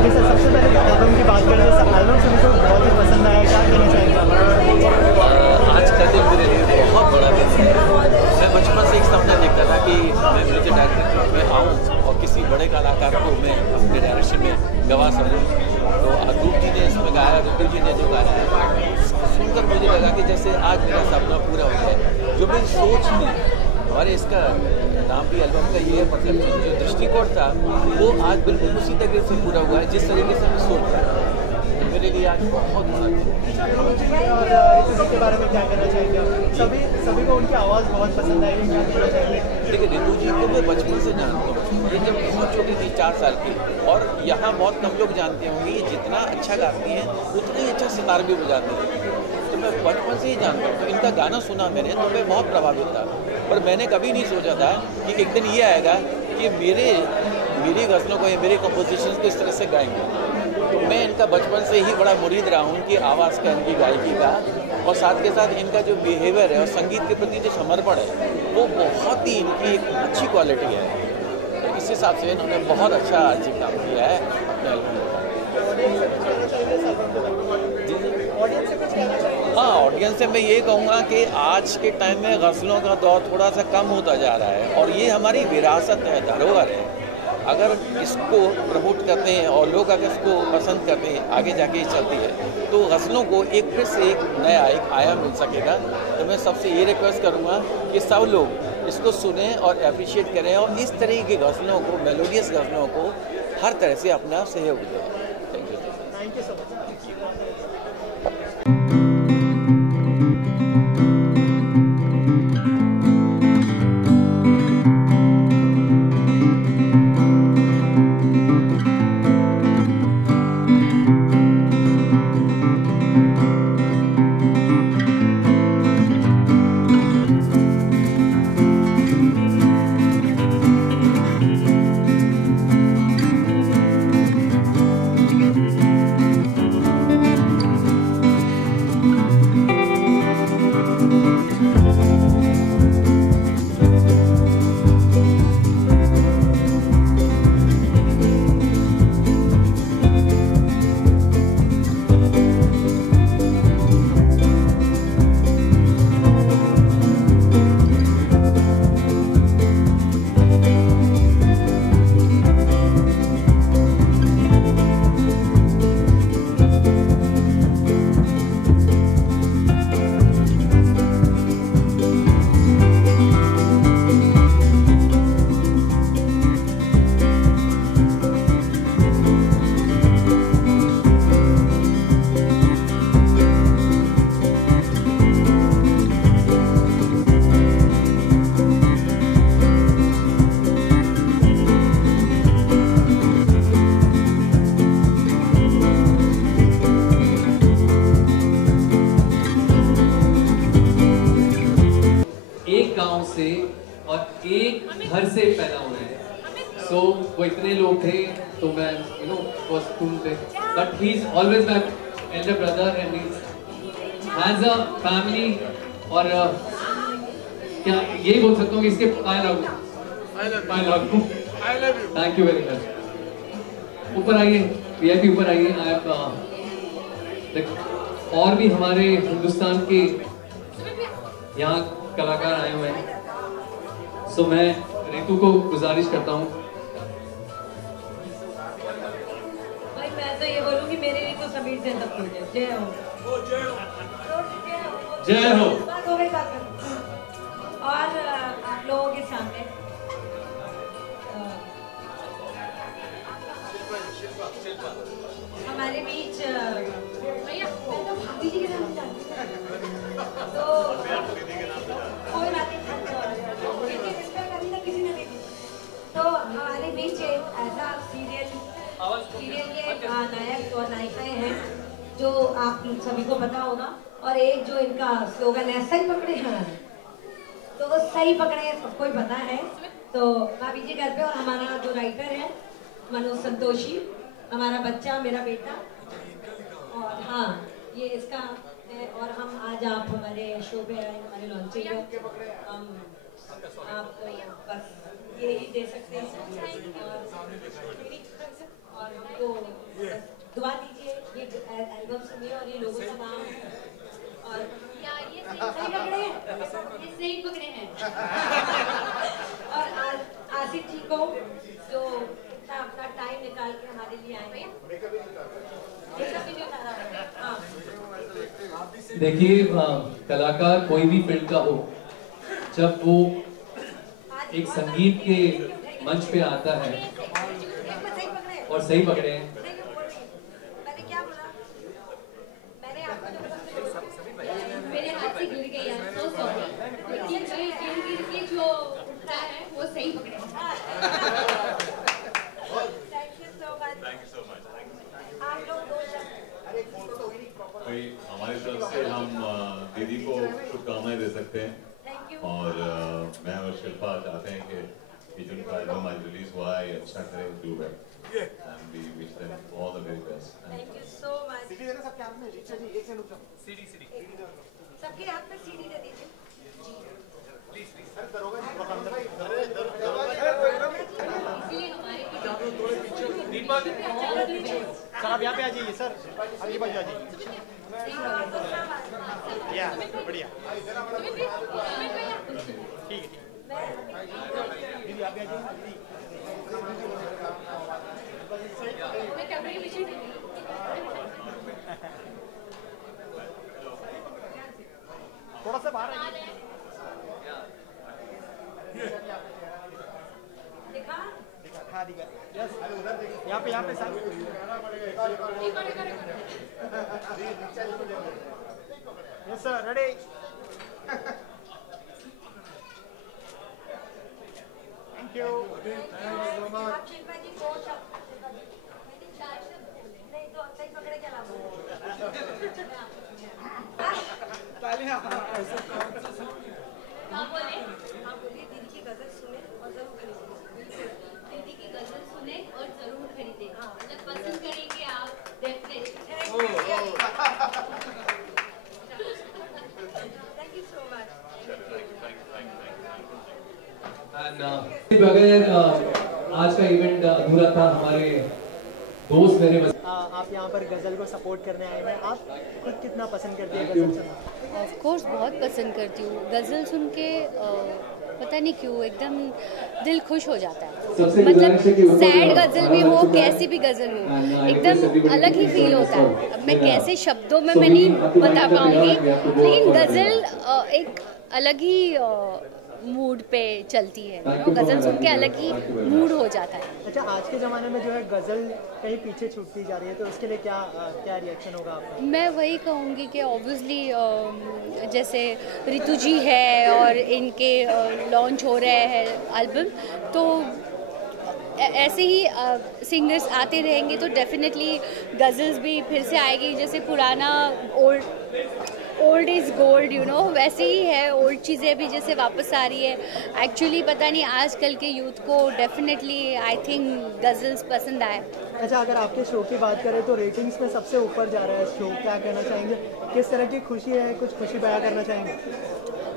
जी सर, सबसे पहले तो एल्बम की बात करें तो एल्बम सुनी तो बहुत ही पसंद आया, क्या कहना चाहेंगे? आज का दिन मेरे लिए बहुत बड़ा दिन है। मैं बचपन से एक सपना देखता था कि मैं म्यूजिक डायरेक्टर में आऊँ और किसी बड़े कलाकार को मैं अपने डायरेक्शन में गवा सकूँ, तो अदूप जी ने इसमें गाया, ऋतु जी ने जो गाया सुनकर मुझे लगा कि जैसे आज मेरा सपना पूरा हो गया। जो मेरी सोच थी, हमारे इसका नाम भी एल्बम का ये है, मतलब जो दृष्टिकोण था वो आज बिल्कुल उसी तरीके से पूरा हुआ है जिस तरीके से मैं सोच रहा था। मेरे लिए आज बहुत बड़ा दिन है। और ऋतु जी के बारे में क्या कहना चाहेंगे? सभी को उनकी आवाज़ बहुत पसंद आई, क्या कहना चाहेंगे? देखिए, ऋतु जी को मैं बचपन से जानता हूँ, ये जब बहुत छोटी थी 4 साल की, और यहाँ बहुत कम लोग जानते होंगे ये जितना अच्छा गाती हैं उतना ही अच्छा सितार भी बजाती हैं, तो मैं बचपन से ही जानता हूँ, तो इनका गाना सुना मैंने तो मैं बहुत प्रभावित था। पर मैंने कभी नहीं सोचा था कि एक दिन ये आएगा कि मेरी गज़लों को या मेरे कंपोजिशंस को इस तरह से गाएंगे। तो मैं इनका बचपन से ही बड़ा मुरीद रहा हूँ इनकी आवाज़ का, इनकी गायकी का, और साथ के साथ इनका जो बिहेवियर है और संगीत के प्रति जो समर्पण है वो बहुत ही इनकी एक अच्छी क्वालिटी है। तो इस हिसाब से इन्होंने बहुत अच्छा आज काम किया है अपने एल्बम। हाँ, ऑडियंस से मैं ये कहूँगा कि आज के टाइम में गज़लों का दौर थोड़ा सा कम होता जा रहा है और ये हमारी विरासत है, धरोहर है। अगर इसको प्रमोट करते हैं और लोग अगर इसको पसंद करते हैं, आगे जाके ही चलती है, तो गज़लों को एक फिर से एक नया एक आयाम मिल सकेगा। तो मैं सबसे ये रिक्वेस्ट करूँगा कि सब लोग इसको सुनें और अप्रिशिएट करें और इस तरह की गज़लों को, मेलोडियस गज़लों को हर तरह से अपना सहयोग दें। Thank you. Thank you so much. और एक घर से पैदा हुए हैं। सो वो इतने लोग थे तो मैं was tuned थे, but he's always my elder brother and he's has a family। और क्या यही बोल सकता हूँ कि इसके I love you। Thank you very much। ऊपर आइए, VIP ऊपर आइए। और भी हमारे हिंदुस्तान के यहाँ कलाकार आए हुए हैं। सो मैं रितु को गुजारिश करता हूँ। भाई मैं तो ये बोलूँगी मेरे लिए तो समीर से सब कुछ है। जय हो। जय हो। और आप लोगों के सामने हमारे बीच भैया मैं तो भाभी जी के नाम तो कोई बात नहीं, किसी ने देखी तो हमारे बीच एक ऐसा सीरियल के नायक और नायिकाएं हैं जो आप सभी को पता होगा, और एक जो इनका स्लोगन है सही पकड़े हैं, तो वो सही पकड़े सबको ही पता है। तो भाभी जी घर पे, और हमारा जो राइटर है मनोज संतोषी, हमारा बच्चा, मेरा बेटा, और हाँ ये इसका है। और हम आज आप हमारे शो पे आए, हमारे लॉन्चिंग पे, हम आपको बस ये ही दे सकते हैं और हमको दुआ दीजिए। ये एल्बम सुनिए और ये लोगों का नाम और ये सही पकड़े हैं और आसिफ जी को जो अपना टाइम निकाल के हमारे लिए आए हैं। देखिए कलाकार कोई भी फील्ड का हो, जब वो एक संगीत के मंच पे आता है और सही पकड़े हैं, मैंने क्या बोला? मैंने आपको मेरे हाथ से गिर गई यार, so sorry। लेकिन गिर के जो उठता है वो सही पकड़े। हमारी तरफ से हम दीदी को शुभकामनाएं दे सकते हैं और मैं और शिल्पा चाहते हैं कि जिनका एल्बम आज रिलीज हुआ है अच्छा करे, do well and we wish them all the very best. Thank you so much. CD देना सबके हाथ में, रिचा जी एक से रुक जाओ। सीडी सबके हाथ में सीडी दे दीजिए प्लीज प्लीज। सर दरोगा जी दीपक सर आप यहाँ पे आ जाइए सर, आगे बाजू आ जाइए। या बढ़िया ठीक है दीदी आप भी आ जाइए। थोड़ा सा बाहर आइए। दिखा यस यहाँ पे sir yes sir ready. Thank you. नहीं तो सही पकड़े क्या लाभ। हाँ बोले। हाँ बोलिए, दीदी की गजल सुने और जरूर खरीदें। दीदी की गजल सुने और जरूर खरीदें। मतलब पसंद करेंगे आप definitely. Thank you so much. बगैर आज का इवेंट अधूरा था। हमारे दोस्त मेरे आप यहाँ पर गज़ल को सपोर्ट करने आए हैं, आप खुद कितना पसंद करती है गज़ल सुनना? ऑफ कोर्स बहुत पसंद करती हूँ गज़ल सुन के। पता नहीं क्यों एकदम दिल खुश हो जाता है। मतलब सैड गज़ल भी हो, कैसी भी गज़ल हो, एकदम अलग ही फील होता है। अब मैं कैसे शब्दों में मैं नहीं बता पाऊँगी, लेकिन गज़ल एक अलग ही मूड पे चलती है। गज़ल सुन के अलग ही मूड हो जाता है। अच्छा, आज के ज़माने में जो है गज़ल कहीं पीछे छूटती जा रही है, तो उसके लिए क्या रिएक्शन होगा आपका? मैं वही कहूँगी कि ऑब्वियसली जैसे ऋतु जी है और इनके लॉन्च हो रहे हैं एल्बम, तो ऐसे ही सिंगर्स आते रहेंगे तो डेफिनेटली गज़ल्स भी फिर से आएगी। जैसे पुराना old is gold, you know, वैसे ही है। ओल्ड चीज़ें भी जैसे वापस आ रही है। एक्चुअली पता नहीं आजकल के यूथ को डेफिनेटली आई थिंक गज़ल्स पसंद आए। अच्छा, अगर आपके शो की बात करें तो रेटिंग्स में सबसे ऊपर जा रहा है शो, क्या कहना चाहेंगे? किस तरह की खुशी है, कुछ खुशी बयां करना चाहेंगे?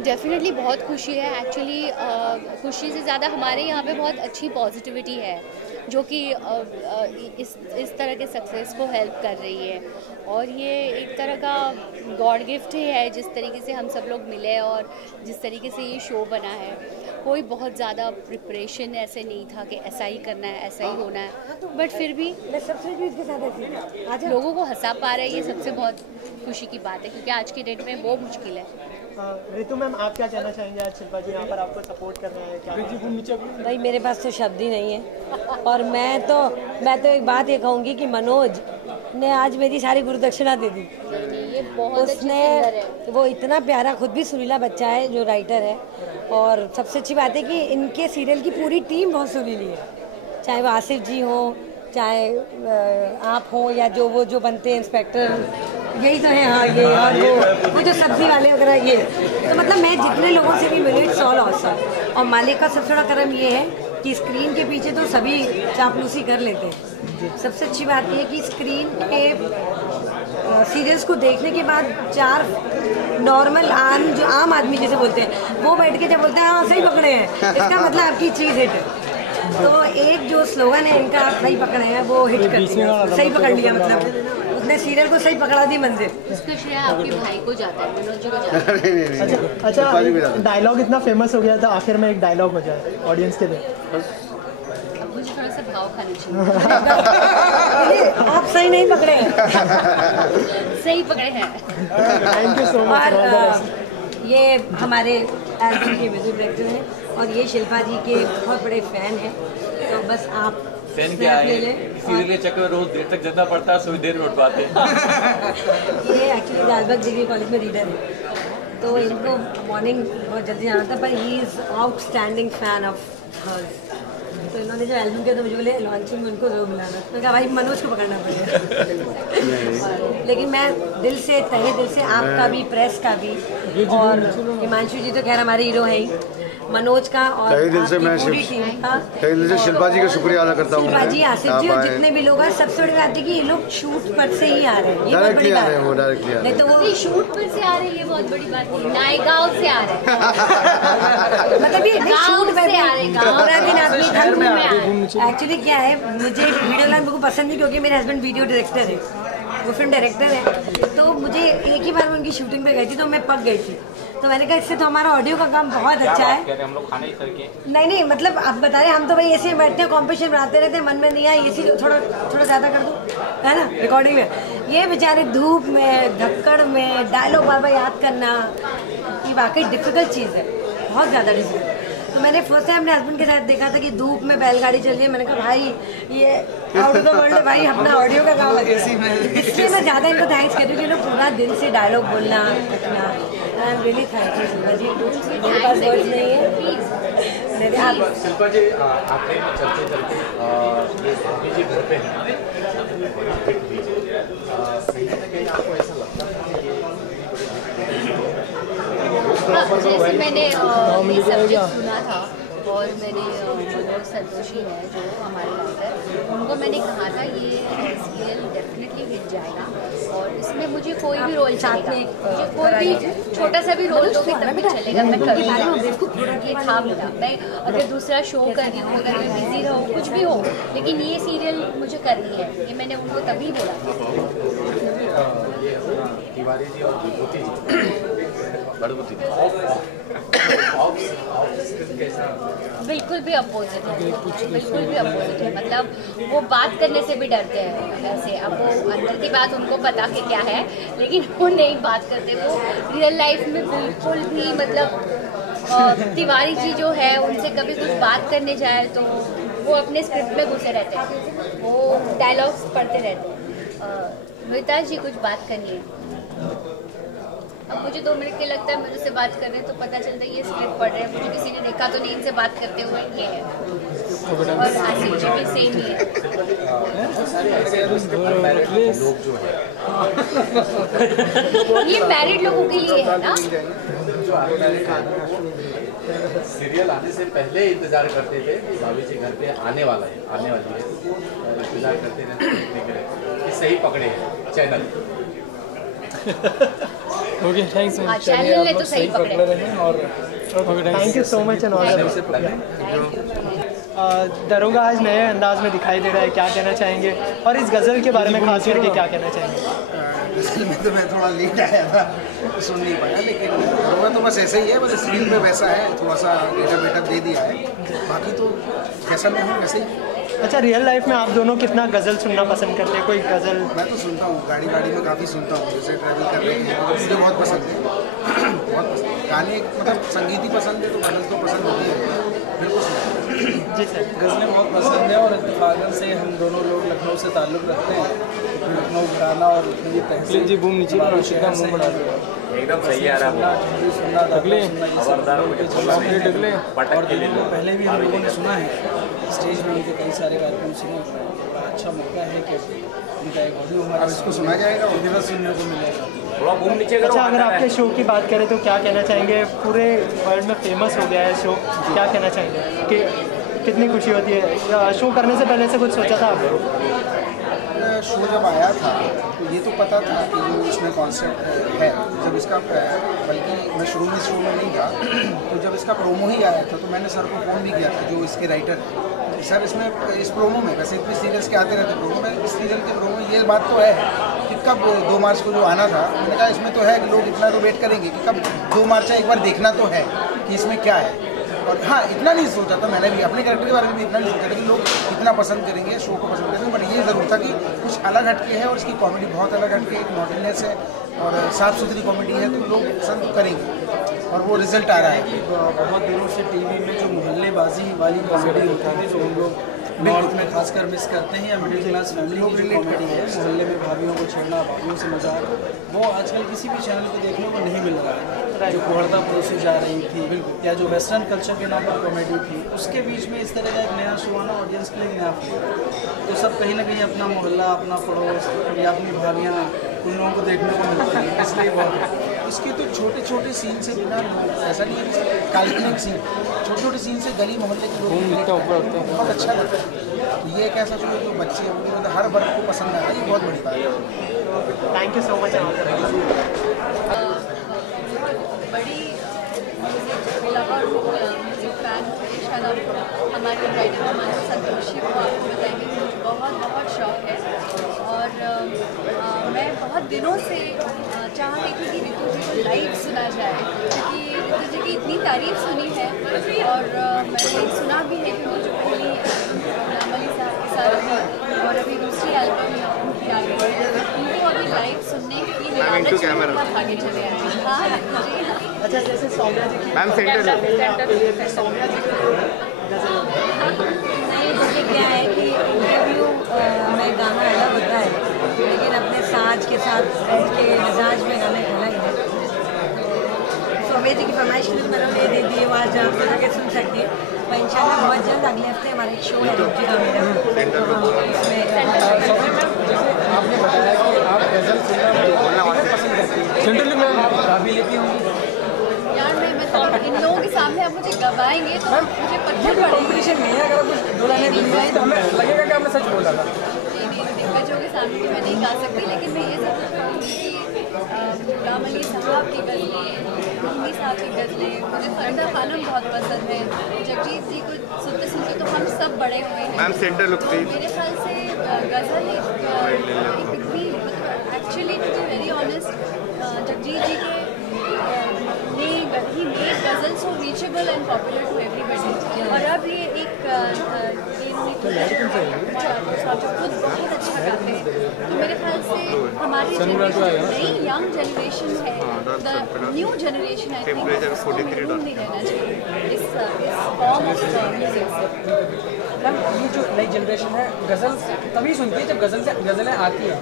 डेफिनेटली बहुत खुशी है। एक्चुअली खुशी से ज़्यादा हमारे यहाँ पे बहुत अच्छी पॉजिटिविटी है जो कि इस तरह के सक्सेस को हेल्प कर रही है। और ये एक तरह का गॉड गिफ्ट ही है जिस तरीके से हम सब लोग मिले और जिस तरीके से ये शो बना है। कोई बहुत ज़्यादा प्रिपरेशन ऐसे नहीं था कि ऐसा ही करना है, ऐसा ही होना है, बट फिर भी लोगों को हंसा पा रहे हैं, ये सबसे बहुत खुशी की बात है, क्योंकि आज की डेट में वो मुश्किल है। ऋतु मैम, आप क्या कहना चाहेंगे? आज शिल्पा जी यहाँ पर आपको सपोर्ट कर रहे हैं, क्या? भाई मेरे पास तो शब्द ही नहीं है। और मैं तो एक बात ये कहूँगी कि मनोज ने आज मेरी सारी गुरुदक्षिणा दे दी। ये बहुत उसने वो इतना प्यारा, खुद भी सुरीला बच्चा है जो राइटर है। और सबसे अच्छी बात है कि इनके सीरियल की पूरी टीम बहुत सुरीली है, चाहे वो आसिफ जी हो, चाहे आप हो, या जो बनते हैं इंस्पेक्टर, यही तो है। हाँ, ये और वो जो सब्जी वाले वगैरह, ये तो मतलब मैं जितने लोगों से भी मिली, इट्स ऑल ऑसम। और मालिक का सबसे बड़ा करम ये है कि स्क्रीन के पीछे तो सभी चापलूसी कर लेते हैं। सबसे अच्छी बात यह है कि स्क्रीन पे सीरियल्स को देखने के बाद 4 नॉर्मल आम आदमी जैसे बोलते हैं, वो बैठ के जब बोलते हैं हाँ सही पकड़े हैं, इसका मतलब आपकी चीज़ हिट है। तो एक जो स्लोगन है इनका, सही पकड़े हैं, वो हिट कर दिया, सही पकड़ लिया, मतलब उसने सीरियल को सही पकड़ा दी मंजिल। इसका श्रेय आपके भाई को जाता है, मनोज जी को जाता है। अच्छा, डायलॉग इतना फेमस हो गया था, आखिर में एक डायलॉग हो जाए ऑडियंस के लिए। मुझे थोड़ा सा भाव खाना चाहिए। आप सही नहीं पकड़े हैं। सही पकड़े हैं। Thank you so much. और ये हमारे एल्बम के म्यूजिक डायरेक्टर हैं और ये शिल्पा जी के बहुत बड़े फैन हैं, तो बस आप फैन क्या है, सीरियल के चक्कर में रोज देर तक जगना पड़ता है, सो देर में उठ पाते हैं। ये एक्चुअली लालबाग डिग्री कॉलेज में रीडर है, तो इनको मॉर्निंग बहुत जल्दी जाना था, पर he is outstanding fan of hers. तो इन्होंने जो एल्बम किया तो मुझे बोले लॉन्चिंग में उनको जरूर बुलाना। मैं कहा भाई मनोज को पकड़ना पड़ेगा। लेकिन मैं दिल से तहे दिल से आपका भी, प्रेस का भी, और हिमांशु जी तो खैर हमारे हीरो हैं ही, मनोज का और तहे दिल से मैं शिल्पा जी का शुक्रिया अदा करता हूँ। शिल्पा जी, आसिफ जी और जितने भी लोग हैं, सबसे बड़ी बात है कि ये लोग शूट पर से ही आ रहे हैं, ये बहुत बड़ी बात है। नहीं तो वो शूट पर से आ रहे हैं, ये बहुत बड़ी बात है। नायगांव से आ रहे हैं, मतलब ये शूट पर से आ रहे हैं। एक्चुअली क्या है, मुझे वीडियो लाइन बिल्कुल पसंद नहीं, क्योंकि मेरे हस्बैंड वीडियो डायरेक्टर है, वो फिल्म डायरेक्टर है। तो मुझे एक ही बार उनकी शूटिंग पे गई थी तो मैं पक गई थी। तो मैंने कहा इससे तो हमारा ऑडियो का काम बहुत अच्छा है। हम लोग खाने ही करके नहीं मतलब आप बता रहे, हम तो भाई ऐसे बैठते हैं, कॉम्पिटिशन बनाते रहते हैं, मन में नहीं आया ऐसी थोड़ा ज़्यादा कर दूँ, है ना, रिकॉर्डिंग में। ये बेचारे धूप में, धक्कड़ में डायलॉग बार बार याद करना, ये वाकई डिफिकल्ट चीज़ है, बहुत ज़्यादा डिफिकल्ट। तो मैंने फर्स्ट टाइम अपने हस्बैंड के साथ देखा था कि धूप में बैलगाड़ी चल रही है। मैंने कहा भाई ये आउट ऑफ द वर्ल्ड है भाई, अपना ऑडियो का काम है। इसलिए मैं ज़्यादा इनको थैंक्स कर रही हूँ कि लोग पूरा दिल से डायलॉग बोलना रखना। I am really thank you Shilpa ji, मेरे पास वर्ड्स नहीं है। शिल्पा जी, आपने चलते चलते ये भाभी जी घर पे हैं, कहीं ना कहीं आपको ऐसा लगता है कि जैसे मैंने ये सब्जेक्ट सुना था और मैंने मनोज संतोषी है जो हमारे राइटर, उनको मैंने कहा था ये सीरियल डेफिनेटली हिट जाएगा और इसमें मुझे कोई भी रोल चलेगा, मुझे कोई भी छोटा सा भी रोल दोगे तब भी चलेगा, मैं करूँगी। ये था मेरा, मैं अगर दूसरा शो कर रही हूँ, अगर मैं बिजी रहूँ, कुछ भी हो, लेकिन ये सीरियल मुझे करनी है, ये मैंने उनको तभी बोला था। तिवारी जी और विभूति जी बिल्कुल भी अपोजिट है, बिल्कुल भी अपोजिट है। मतलब वो बात करने से भी डरते हैं वैसे, अब वो अंदर की बात उनको पता कि क्या है, लेकिन वो नहीं बात करते। वो रियल लाइफ में बिल्कुल भी मतलब तिवारी जी जो है उनसे कभी कुछ बात करने जाए तो वो अपने स्क्रिप्ट में घुसे रहते हैं, वो डायलॉग्स पढ़ते रहते हैं। रोहिता जी कुछ बात करनी है। अब मुझे 2 मिनट के लगता है मेरे से बात कर रहे हैं तो पता चलता है ये स्क्रिप्ट पढ़ रहे हैं, मुझे किसी ने देखा तो नहीं इनसे बात करते हुए ये है। और आसिफ जी भी सेम ही है। ये मैरिड लोगों के लिए है ना। सीरियल आने से पहले इंतजार करते थे कि भाभी जी घर पे आने वाला है, आने वाली है, इंतजार करते रहते कि सही पकड़े हैं channel. Okay, thanks ma'am. Channel ने तो सही पकड़े हैं और thank you so much and all दरोगा आज नए अंदाज में दिखाई दे रहा है, क्या कहना चाहेंगे? और इस गज़ल के बारे में खास करके क्या कहना चाहेंगे? गज़ल में तो मैं थोड़ा लेट आया था, सुन नहीं पाया, लेकिन दरोगा तो बस ऐसे ही है, बस स्क्रीन पे वैसा है, थोड़ा सा गेटअप दे दिया है, बाकी तो जैसा मैं हूँ वैसे ही। अच्छा, रियल लाइफ में आप दोनों कितना गज़ल सुनना पसंद करते हैं? कोई गज़ल? मैं तो सुनता हूँ, गाड़ी में काफ़ी सुनता हूँ, जैसे ट्रैवल कर रहे हैं तो मुझे बहुत पसंद है, बहुत पसंद। गाने मतलब संगीत ही पसंद है तो गज़ल तो पसंद होती है, बिल्कुल। जी सर, गज़लें बहुत पसंद है और इत्तेफाकन से हम दोनों लोग लखनऊ से ताल्लुक़ रखते हैं। लखनऊ घराना और ये तहसील जी बूम नीचे एकदम सही आ रहा है, सुनना डगले और पहले भी हम लोगों ने सुना है, स्टेज में उनके कई सारे कार्यक्रम सुने। अच्छा मौका है कि उनका एक ऑडियो हमारा इसको सुना जाएगा और दिवस सुनने को मिलेगा। थोड़ा बूम नीचे करो। अच्छा, अगर आपके शो की बात करें तो क्या कहना चाहेंगे? पूरे वर्ल्ड में फेमस हो गया है शो, क्या कहना चाहेंगे कि कितनी खुशी होती है? शो करने से पहले से कुछ सोचा था आपने? शो जब आया था तो ये तो पता था कि जो इसमें कॉन्सेप्ट है, जब इसका बल्कि मैं शुरू में शो में नहीं था तो जब इसका प्रोमो ही आया था तो मैंने सर को फ़ोन भी किया था जो इसके राइटर हैं, सर इसमें इस प्रोमो में, वैसे इतने सीरियल्स के आते रहते प्रोमो में, इस सीरियल के प्रोमो में ये बात तो है कि कब 2 मार्च को जो आना था, मैंने कहा इसमें तो है कि लोग इतना तो वेट करेंगे कि कब 2 मार्च एक बार देखना तो है कि इसमें क्या है। और हाँ, इतना नहीं सोचा था मैंने भी, अपने कैरेक्टर के बारे में भी इतना नहीं सोचा था कि लोग इतना पसंद करेंगे, शो को पसंद करेंगे, बट ये ज़रूर था कि कुछ अलग हटके है और इसकी कॉमेडी बहुत अलग हटके, एक मॉडर्ननेस है और साफ़ सुथरी कॉमेडी है तो लोग पसंद करेंगे और वो रिजल्ट आ रहा है कि बहुत दिनों से टीवी में जो मोहल्लेबाजी वाली कॉमेडी होती थी, जो हम लोग नॉर्थ में खासकर मिस करते हैं, या मिडिल क्लास फैमिली की जो कॉमेडी है, मोहल्ले में भाभियों को छेड़ना, भाभियों से मजाक, वो आजकल किसी भी चैनल पे देखने को नहीं मिल रहा है। जो कुहड़ता परोसी जा रही थी या जो वेस्टर्न कल्चर के नाम पर कॉमेडी थी, उसके बीच में इस तरह का एक नया शो आना ऑडियंस के लिए नया फील, तो सब कहीं ना कहीं अपना मोहल्ला, अपना पड़ोस या अपनी भाभियाँ उन लोगों को देखने को मिलता है, इसलिए बहुत इसके तो छोटे छोटे सीन से बिना, ऐसा नहीं है कि काल्पनिक सीन, छोटे छोटे सीन से गली मोहल्ले के लोग बहुत अच्छा लगता है। तो ये एक ऐसा शो जो बच्चे मतलब हर वर्ग को पसंद आता है, ये बहुत बड़ी बात है। Thank you so much. बड़ी लवर म्यूजिक फैन शायद आप हमारे राइटर हमारे संतोषी को आपको बताएंगे कि मुझे बहुत बहुत शौक है और मैं बहुत दिनों से चाह रही थी कि ऋतु जी को लाइव सुना जाए, क्योंकि ऋतु जी की इतनी तारीफ सुनी है और मैंने सुना भी है कि वो जो पहली अमली साहब के साथ और अभी दूसरी एल्बम उनकी आ गई है, उनको अभी लाइव सुनने की आगे चले आए। हाँ अच्छा, जैसे सौम्या जी की नहीं, जैसे क्या है कि इंटरव्यू में गाना अलग होता है, लेकिन अपने साज के साथ के मिजाज में गाने अलग है। सौम्या जी की फरमाइश मैंने दे दी है, आज आप जाके सुन सकती है। और इंशाल्लाह बहुत जल्द अगले हफ्ते हमारा एक शो है रुचि का मेरा, आपने बताया कि आप गज़ल सुनना पसंद करती हैं, यार मैं मतलब इन लोगों के सामने आप मुझे गवाएंगे तो मुझे पत्थर पड़ेंगे। कॉम्पिटिशन नहीं है, अगर आप कुछ दो लाइनें बोलेंगे तो हमें लगेगा कि आपने सच बोला था। नहीं, दिग्गजों के सामने भी मैं नहीं गा सकती, लेकिन मैं ये ज़रूर कहूँगी कि गुलाम अली साहब की गज़लें, मम्मी साहब की गज़लें, मुझे फरिदा खानम बहुत पसंद है, जगजीत जी को सुनते सुनते तो हम सब बड़े हुए हैं। Ma'am centre look please. मेरे ख्याल से गज़ल इतनी actually to be very honest Jagjit ji के he made ghazal so reachable and popular to everybody, और अब ये एक जो खुद बहुत अच्छा गाते हैं, तो मेरे ख्याल से हमारी नई यंग जनरेशन है, द न्यू जनरेशन है, नहीं रहना चाहिए इस फॉर्म ऑफ म्यूजिक से। मैम ये जो नई जनरेशन है गज़ल तभी सुनती है जब गज़लें आती हैं,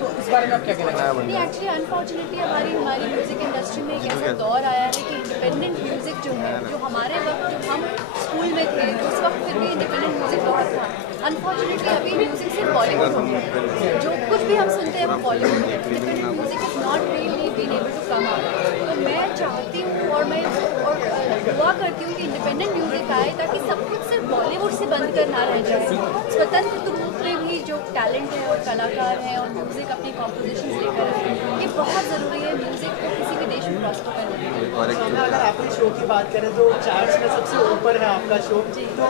तो इस बारे में आप क्या कहना चाहेंगे? नहीं, एक्चुअली अनफॉर्चुनेटली हमारी म्यूज़िक इंडस्ट्री में एक ऐसा दौर आया है कि इंडिपेंडेंट म्यूज़िक जो है, जो हमारे वक्त जब हम स्कूल में थे उस वक्त फिर भी इंडिपेंडेंट म्यूज़िक बहुत था। अनफॉर्चुनेटली अभी म्यूज़िक सिर्फ बॉलीवुड हो गया, जो कुछ भी हम सुनते हैं वो बॉलीवुड है, independent music is not really been able to come out. तो मैं चाहती हूँ और मैं दुआ करती हूँ कि इंडिपेंडेंट म्यूज़िक आए, ताकि सब कुछ सिर्फ बॉलीवुड से बंद कर ना रह जाए। स्वतंत्र रूप में भी जो टैलेंट है और कलाकार हैं और म्यूज़िक अपनी कॉम्पोजिशन लेकर आए, ये बहुत ज़रूरी है म्यूज़िक को किसी भी देश में प्रॉस्पर करने के लिए। अगर आपने शो की बात करें तो चार्ट्स में सबसे ऊपर है आपका शो, तो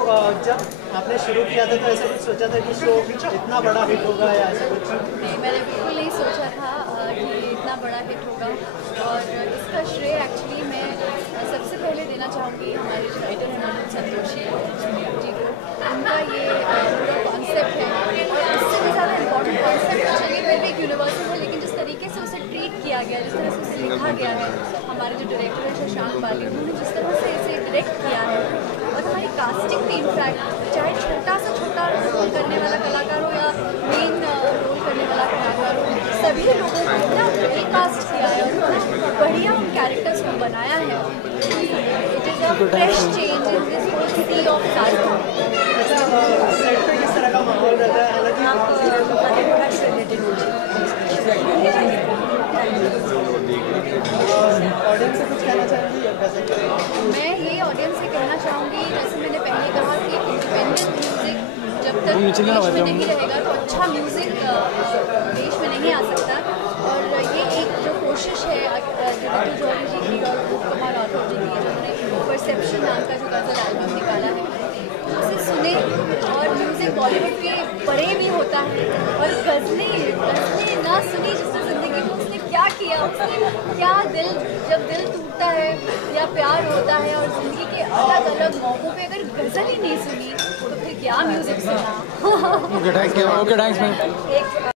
जब आपने शुरू किया था तो ऐसा कुछ सोचा था कि शो इतना बड़ा हिट होगा या ऐसा कुछ? नहीं, मैंने बिल्कुल नहीं सोचा था कि इतना बड़ा हिट होगा, और इसका श्रेय एक्चुअली मैं सबसे पहले देना चाहूँगी हमारे जो राइटर हैं संतोषी जी को। उनका ये पूरा कॉन्सेप्ट है, और इससे भी ज़्यादा इम्पोर्टेंट कॉन्सेप्ट चलिए फिर भी एक यूनिवर्सल है, लेकिन जिस तरीके से उसे ट्रीट किया गया, जिस तरह से उसे लिखा गया है, हमारे जो डायरेक्टर है शशांक बाली, उन्होंने जिस तरह से इसे डायरेक्ट किया है, और हमारी कास्टिंग भी इनफैक्ट चाहे छोटा से छोटा रोल करने वाला कलाकार हो या मेन रोल करने वाला कलाकार हो, सभी लोगों को इतना रिकास्ट किया है और बढ़िया उन कैरेक्टर्स को बनाया है। It is a fresh change in this whole city of science. Set पे किस तरह का माहौल रहता है? हालांकि आप घर से रिलेटेड ऑडियंस से कुछ कहना चाहेंगी? मैं ये ऑडियंस से कहना चाहूँगी, जैसे मैंने पहले कहा कि इंडिपेंडेंट म्यूज़िक जब तक देश में नहीं रहेगा तो अच्छा म्यूज़िक देश में नहीं आ सकता, और ये एक जो कोशिश है ऋतु जौहरी जी की और कुमार राठौर जी की, जिन्होंने परसेप्शन नाम का जो गज़ल एल्बम निकाला है, उसे सुने, और म्यूज़िक बॉलीवुड के बड़े भी होता है, और गज़लें ना सुनी जिसने ज़िंदगी में उसने क्या किया, उसने क्या जब दिल टूटता है या प्यार होता है और ज़िंदगी के अलग अलग मौक़ों पे अगर गज़ल ही नहीं सुनी तो फिर क्या म्यूज़िक सुना। Okay, thanks ma'am.